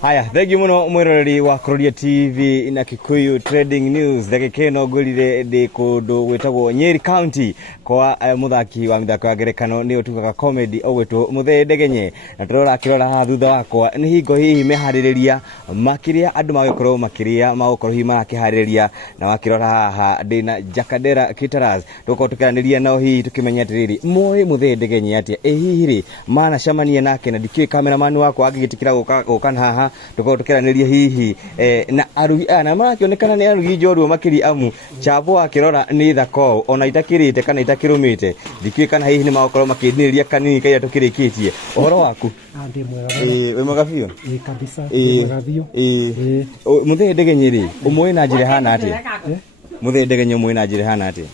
Haya, thank you muno mwiroreri wa Kuroria TV na Kikuyu Trading News. Ndagika no ngurire ndi kundu gwitagwo Nyeri County kwa muthaki wa mithako ya ngerekano ni utugaga comedy ogwetwo Muthee Ndegenye. Na turora kirora ha thutha wakwa ni hingo hihi mehaririria makiria andu magikorwo makiria magukorwo hihi marakihariria na wakirora haha ndina Jakadera Caterers tuko tukiranĩria nao hihi tukimenya atiriri moe Muthee Ndegenye atia hihi ri mana camania nake na ndikiwe cameraman wakwa agigitikira guka haha tuko tukiranĩria hihi na arugi ana marakionekana ni arugi njorua makiri amu chabo akirora ni thako ona itakirite kana itakirumite ndikiwe kana hihi ni magukorwo makindiniria kanini kaira tukirikitie uhoro waku ndi mwega we mwega biũ kabisa mwega biũ Muthee Ndegenye ri umwe na njire hana ati Muthee Ndegenye umwe na njire hana ati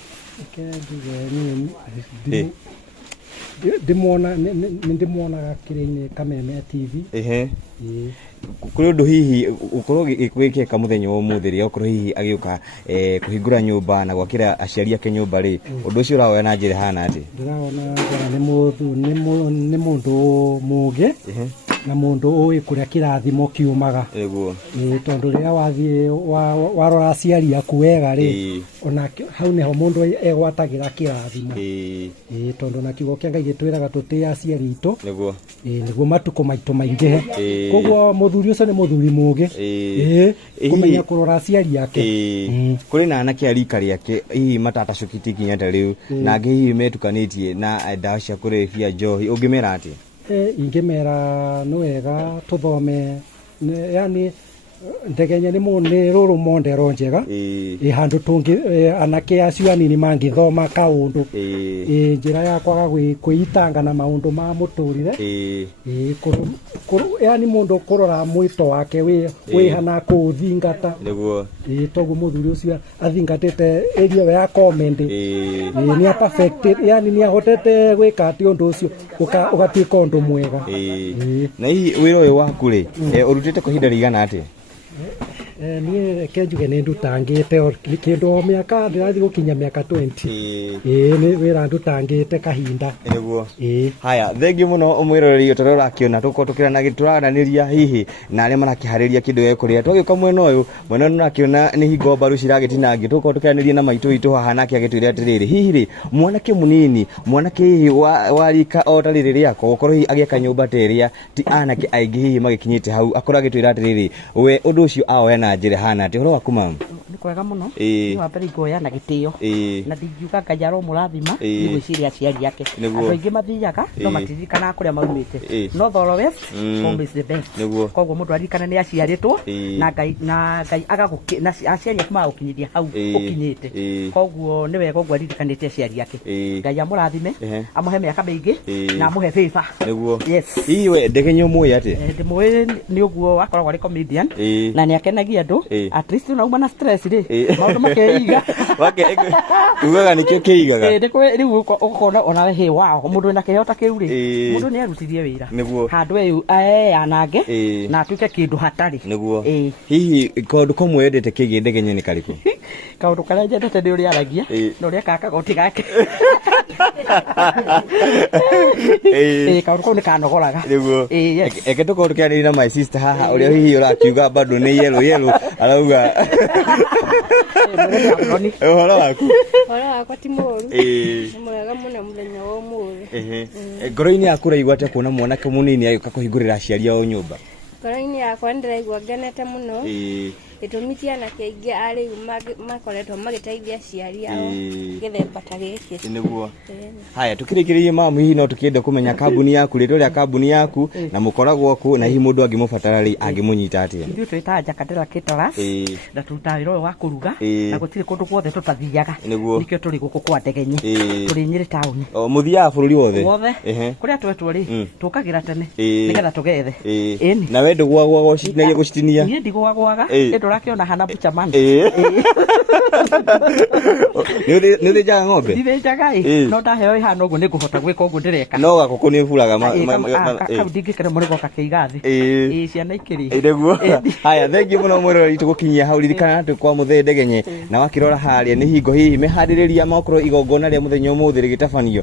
ndimwonaga kire-inĩ Kameme TV kuri undu hihi ukorwo gwikeka muthenya wa umuthi ri okorwo hihi agiuka kuhingura nyumba na gwakira aciari ake nyumba ri undu ucio urawoya na njira hana ati ndiraona ni mundu muge na mundu ui kuria kirathimo kiumaga tondu riria wathie warora aciari aku wega ri ona hau neho mundu egwatagira kirathimo tondu na kiugo kia Ngai gitwiraga tutie aciari itu niguo matuko maitu maingihe koguo muthuri ucio ni muthuri muge kumenya kurora aciari ake kuri na anake arika riake hihi matatacukiti kinyata riu na angi hihi metukanitie na ndawa cia kurefia njohi ungimera ati ingimera no wega tuthome yani Ndegenye ni ruru mondero njega handu tungi anake acio anini mangithoma kaundu njira ya kwaga kwitanga na maundu ma muturire yani mundu kurora mwito wake wi hana kuthingata niguo togu muthuri ucio athingatite area ya comment ni perfect yani ni ahotete gwika ati undu ucio ugatwika undu mwega na hihi wira uyu waku ri urutite kuhinda rigana ati ni kenjuge ni ndutangite kindu miaka ndirathi gukinya miaka 20 ni wira ndutangite kahinda niguo haya thengi muno umwiroreri utorora akiona tuko tukirana giturananiria hihi na ari marakihariria kindu gekuria twagiuka mwena uyu mwena no akiona ni hingo mbaru ciragitinangi tuko tukiraniria na maitu itu haha nake agitwira atiriri hihi ri mwanake munini mwanake hihi warika otariri riako ukorwo hihi agiaka nyumba teria ti anake aingi hihi magikinyite hau akora agitwira atiriri we undu ucio aoya na njire hana ati horo waku mam ni kwega muno ni wa mbere ngoya na gitio na ndingiuka ngajaro murathima ni gwiciria aciari yake andu aingi mathiaga no matirikana kuria maumite no thoro west home is the best koguo mundu arikana ni aciaritwo na ngai agagukina aciari yake magukinyiria hau ukinyite koguo ni wega uguo aririkanite aciari yake ngai amurathime amuhe miaka mingi na amuhe favor niguo yes iwe Ndegenye umwe ati ndimwe ni uguo akoragwo ari comedian na ni akenagia andu at least unauma na stress ri maundu makeiga ugaga nikio keigaga ndikwe riu ukona ona he wao mundu ena kehota kiu ri mundu ni arutirie wira handu eyu anange na atuike kindu hatari niguo hihi kaundu kamwe wendete kigi Ndegenye ni kariku kaundu karia njendete ni uria aragia na uria kaka goti gake kaundu kau ni kanogoraga niguo eke tuko tukianĩria na my sister haha uria hihi urakiuga bado ni yellow arauga uhoro waku ti moru ni mwega muno muthenya wa umuthi ngoro-inĩ yaku uraigua atia kuona mwanake munini agĩũka kũhingũrĩra aciari ao nyũmba ngoro-inĩ yakwa ndĩraigua ngenete muno gĩtũmi cianake aingĩ a rĩu makoretwo magĩteithia aciari ao gĩthemba ta gĩkĩ nĩguo haya tũkĩrĩkĩrĩrie mamu hihi no tũkĩenda kũmenya kambuni yaku rĩtwa rĩa kambuni yaku na mũkoragwo ku na hihi mũndũ angĩmũbatara rĩ angĩmũnyita atĩa ithuĩ twĩtaga Jakadera Caterers na tũrutaga wĩra ũyũ wa kũruga na gũtirĩ kũndũ guothe tũtathiaga nĩkĩo tũrĩ gũkũ kwa Ndegenye tũrĩ Nyeri taũni mũthiaga bũrũri wothe kũrĩa twetwo rĩ tũkagĩra tene nĩgetha tũgethe na we ndũgwagwa gũcitinia niĩ ndigwagwaga ndurakiona hana bucha man ni thĩnjaga ng'ombe ndithĩnjaga no ndaheo ihana ũguo nĩ ngũhota gwĩka ũguo ndĩreka no gakũkũ nĩ buraga kau ndingĩkĩra mũrigo kakĩigathĩ ciana ikĩrĩ nĩguo haya thengi mũno mwĩroreri tũgũkinyia hau ririkana atĩ kwa Muthee Ndegenye na wakĩrora harĩa nĩ hingo hihi meharĩrĩria makorwo igongona rĩa mũthenya ũmũthĩ rĩgĩtabanio